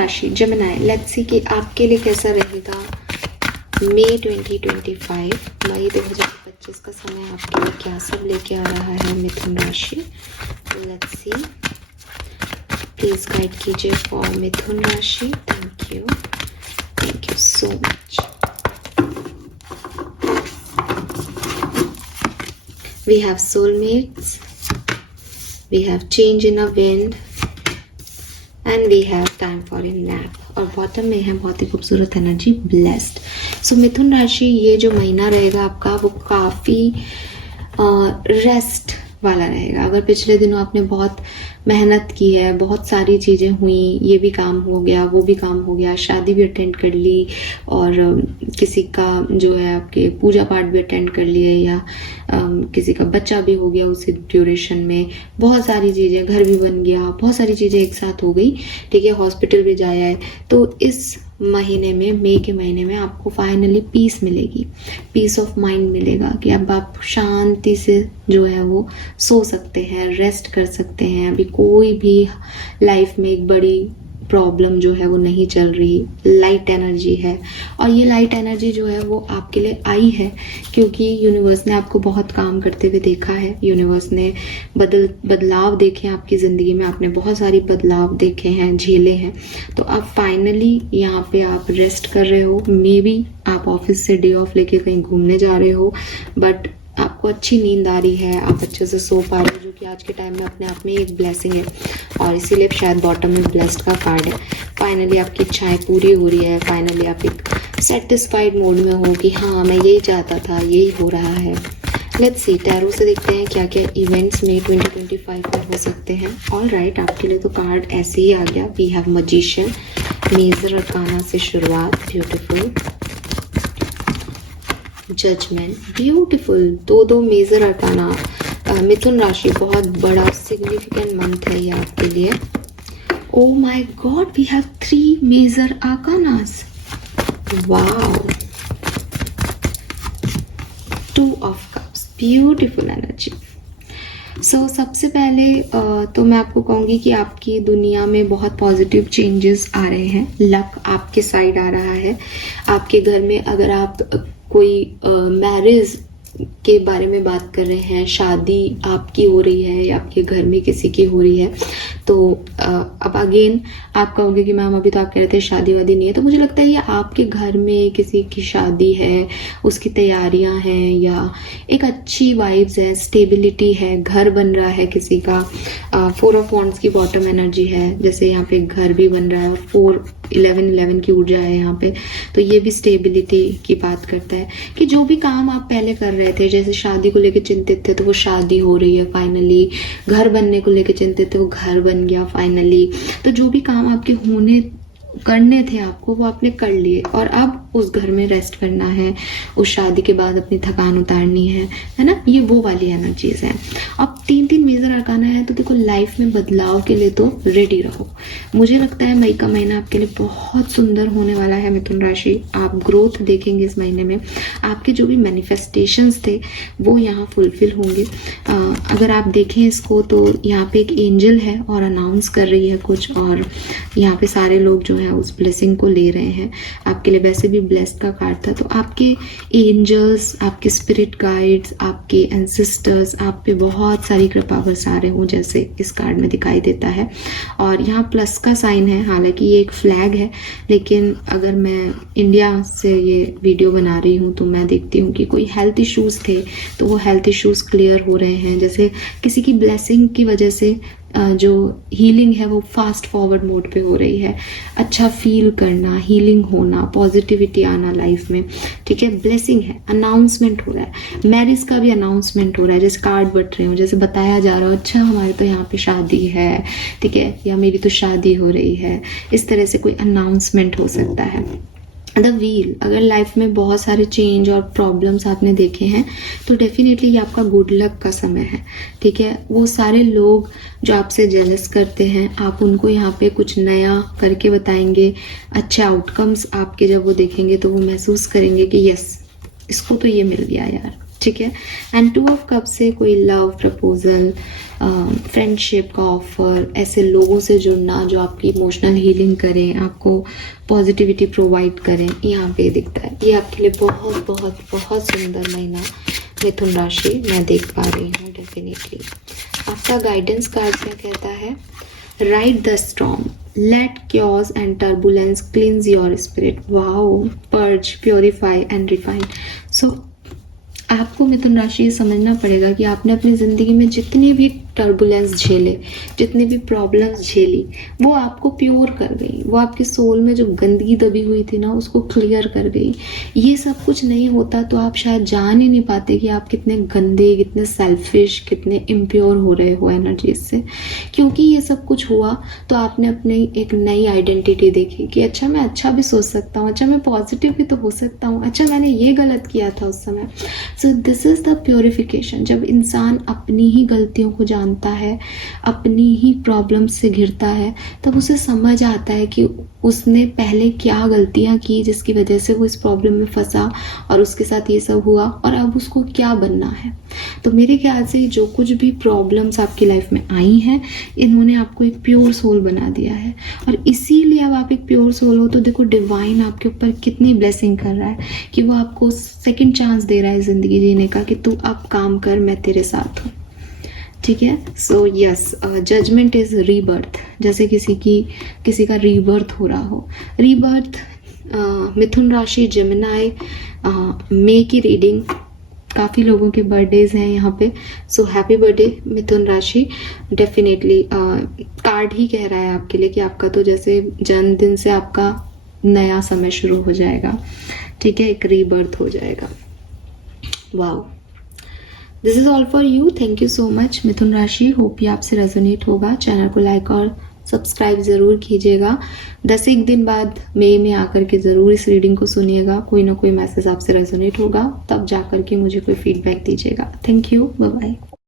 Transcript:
राशि Gemini, let's see कि आपके लिए कैसा रहेगा मई 2025, मई 2025 का समय आपके लिए क्या सब लेके आ रहा है मिथुन राशि। लेट्स सी, प्लीज गाइड कीजिए फॉर मिथुन राशि। Thank you so much. We have soulmates, we have change in a wind and we have time for a nap। और बॉटम में है बहुत ही खूबसूरत एनर्जी ब्लेस्ड। सो मिथुन राशि ये जो महीना रहेगा आपका वो काफ़ी रेस्ट वाला रहेगा। अगर पिछले दिनों आपने बहुत मेहनत की है, बहुत सारी चीज़ें हुई, ये भी काम हो गया, वो भी काम हो गया, शादी भी अटेंड कर ली और किसी का जो है आपके पूजा पाठ भी अटेंड कर लिए या किसी का बच्चा भी हो गया उसी ड्यूरेशन में, बहुत सारी चीज़ें, घर भी बन गया, बहुत सारी चीज़ें एक साथ हो गई, ठीक है, हॉस्पिटल भी जाया है। तो इस महीने में, मई के महीने में आपको फाइनली पीस मिलेगी, पीस ऑफ माइंड मिलेगा कि अब आप शांति से जो है वो सो सकते हैं, रेस्ट कर सकते हैं। अभी कोई भी लाइफ में एक बड़ी प्रॉब्लम जो है वो नहीं चल रही, लाइट एनर्जी है। और ये लाइट एनर्जी जो है वो आपके लिए आई है क्योंकि यूनिवर्स ने आपको बहुत काम करते हुए देखा है, यूनिवर्स ने बदलाव देखे हैं आपकी ज़िंदगी में, आपने बहुत सारी बदलाव देखे हैं, झेले हैं। तो अब फाइनली यहाँ पे आप रेस्ट कर रहे हो, मे बी आप ऑफिस से डे ऑफ लेके कहीं घूमने जा रहे हो, बट आपको अच्छी नींद आ रही है, आप अच्छे से सो पा रहे हो, जो कि आज के टाइम में अपने आप में एक ब्लेसिंग है। और इसीलिए शायद बॉटम में ब्लेस्ड का कार्ड है। फाइनली आपकी इच्छाएं पूरी हो रही है, फाइनली आप एक सेटिस्फाइड मोड में हो कि हाँ मैं यही चाहता था, यही हो रहा है। लेट्स सी, टैरो से देखते हैं क्या क्या इवेंट्स में 2025 में हो सकते हैं। ऑल राइट, आपके लिए तो कार्ड ऐसे ही आ गया। We have magician, major arcana से शुरुआत, ब्यूटीफुल, जजमेंट, ब्यूटीफुल, दो मेजर अरकाना। मिथुन राशि बहुत बड़ा सिग्निफिकेंट मंथ है ये आपके लिए। Oh my god, we have 3 major arcanas, wow, 2 of cups, beautiful energy. So सबसे पहले तो मैं आपको कहूँगी कि आपकी दुनिया में बहुत पॉजिटिव चेंजेस आ रहे हैं, लक आपके साइड आ रहा है। आपके घर में अगर आप कोई मैरिज के बारे में बात कर रहे हैं, शादी आपकी हो रही है या आपके घर में किसी की हो रही है, तो अब अगेन आप कहोगे कि मैम अभी तो आप कह रहे थे शादी वादी नहीं है, तो मुझे लगता है ये आपके घर में किसी की शादी है, उसकी तैयारियां हैं या एक अच्छी वाइब्स है, स्टेबिलिटी है, घर बन रहा है किसी का। 4 ऑफ वॉन्ड्स की बॉटम एनर्जी है, जैसे यहाँ पे घर भी बन रहा है और 4-11 की ऊर्जा है यहाँ पे, तो ये भी स्टेबिलिटी की बात करता है कि जो भी काम आप पहले कर रहे थे, जैसे शादी को लेकर चिंतित थे तो वो शादी हो रही है फाइनली, घर बनने को लेकर चिंतित थे वो घर बन गया फाइनली। तो जो भी काम आपके करने थे आपको वो आपने कर लिए और अब उस घर में रेस्ट करना है, उस शादी के बाद अपनी थकान उतारनी है ना, ये वो वाली एनर्जीज हैं। अब 3 मेजर अरकाना है, तो देखो लाइफ में बदलाव के लिए तो रेडी रहो। मुझे लगता है मई का महीना आपके लिए बहुत सुंदर होने वाला है मिथुन राशि। आप ग्रोथ देखेंगे इस महीने में, आपके जो भी मैनिफेस्टेशंस थे वो यहाँ फुलफिल होंगे। अगर आप देखें इसको तो यहाँ पे एक एंजल है और अनाउंस कर रही है कुछ, और यहाँ पे सारे लोग जो है उस ब्लेसिंग को ले रहे हैं। आपके लिए वैसे भी ब्लेस्ड का कार्ड था, तो आपके एंजल्स, आपके स्पिरिट गाइड्स, आपके एंसेस्टर्स आप पे बहुत सारी कृपा बरसा रहे हों, जैसे इस कार्ड में दिखाई देता है। और यहाँ प्लस का साइन है, हालांकि ये एक फ्लैग है, लेकिन अगर मैं इंडिया से ये वीडियो बना रही हूँ तो मैं देखती हूँ कि कोई हेल्थ इश्यूज थे तो वो हेल्थ इश्यूज क्लियर हो रहे हैं। जैसे किसी की ब्लेसिंग की वजह से जो हीलिंग है वो फास्ट फॉरवर्ड मोड पे हो रही है। अच्छा फील करना, हीलिंग होना, पॉजिटिविटी आना लाइफ में, ठीक है, ब्लेसिंग है, अनाउंसमेंट हो रहा है। मैरिज का भी अनाउंसमेंट हो रहा है, जैसे कार्ड बट रहे हो, जैसे बताया जा रहा हो अच्छा हमारे तो यहाँ पे शादी है, ठीक है, या मेरी तो शादी हो रही है, इस तरह से कोई अनाउंसमेंट हो सकता है। द व्हील, अगर लाइफ में बहुत सारे चेंज और प्रॉब्लम्स आपने देखे हैं तो डेफिनेटली ये आपका गुड लक का समय है, ठीक है। वो सारे लोग जो आपसे जेलस करते हैं, आप उनको यहाँ पे कुछ नया करके बताएंगे, अच्छे आउटकम्स आपके जब वो देखेंगे तो वो महसूस करेंगे कि यस इसको तो ये मिल गया यार, ठीक है। एंड 2 ऑफ कप से कोई लव प्रपोजल, फ्रेंडशिप का ऑफर, ऐसे लोगों से जुड़ना जो आपकी इमोशनल हीलिंग करें, आपको पॉजिटिविटी प्रोवाइड करें, यहाँ पे दिखता है। ये आपके लिए बहुत बहुत बहुत सुंदर महीना मिथुन राशि मैं देख पा रही हूँ। डेफिनेटली आपका गाइडेंस कार्ड क्या कहता है? Ride the storm, let cures and turbulence cleanse your spirit, wow, purge, purify and refine. So आपको मिथुन राशि ये समझना पड़ेगा कि आपने अपनी ज़िंदगी में जितनी भी टर्बुलेंस झेले, जितनी भी प्रॉब्लम्स झेली, वो आपको प्योर कर गई। वो आपके सोल में जो गंदगी दबी हुई थी ना, उसको क्लियर कर गई। ये सब कुछ नहीं होता तो आप शायद जान ही नहीं पाते कि आप कितने गंदे, कितने सेल्फिश, कितने इम्प्योर हो रहे हो एनर्जी से। क्योंकि ये सब कुछ हुआ तो आपने अपनी एक नई आइडेंटिटी देखी कि अच्छा मैं अच्छा भी सोच सकता हूँ, अच्छा मैं पॉजिटिव भी तो हो सकता हूँ, अच्छा मैंने ये गलत किया था उस समय। So this is the purification. जब इंसान अपनी ही गलतियों को जानता है, अपनी ही प्रॉब्लम से घिरता है, तब उसे समझ आता है कि उसने पहले क्या गलतियां की जिसकी वजह से वो इस प्रॉब्लम में फंसा और उसके साथ ये सब हुआ, और अब उसको क्या बनना है। तो मेरे ख्याल से जो कुछ भी प्रॉब्लम्स आपकी लाइफ में आई हैं, इन्होंने आपको एक प्योर सोल बना दिया है। और इसीलिए अब आप एक प्योर सोल हो तो देखो डिवाइन आपके ऊपर कितनी ब्लेसिंग कर रहा है कि वो आपको सेकंड चांस दे रहा है ज़िंदगी जीने का, कि तू अब काम कर, मैं तेरे साथ हूँ। ठीक है। So yes, judgement is rebirth. जैसे किसी का रीबर्थ हो रहा हो। रीबर्थ, मिथुन राशि, जेमिनाई, मई की रीडिंग, काफ़ी लोगों के बर्थडेज हैं यहाँ पे। सो हैप्पी बर्थडे मिथुन राशि। डेफिनेटली कार्ड ही कह रहा है आपके लिए कि आपका तो जैसे जन्मदिन से आपका नया समय शुरू हो जाएगा। ठीक है, एक रीबर्थ हो जाएगा। Wow, this is all for you. Thank you so much Mithun राशि। होप ये आपसे रेजोनेट होगा। चैनल को लाइक और सब्सक्राइब ज़रूर कीजिएगा। 10 दिन बाद मई में आकर के ज़रूर इस रीडिंग को सुनिएगा। कोई ना कोई मैसेज आपसे रेजोनेट होगा, तब जा कर के मुझे कोई फीडबैक दीजिएगा। Thank you, bye bye.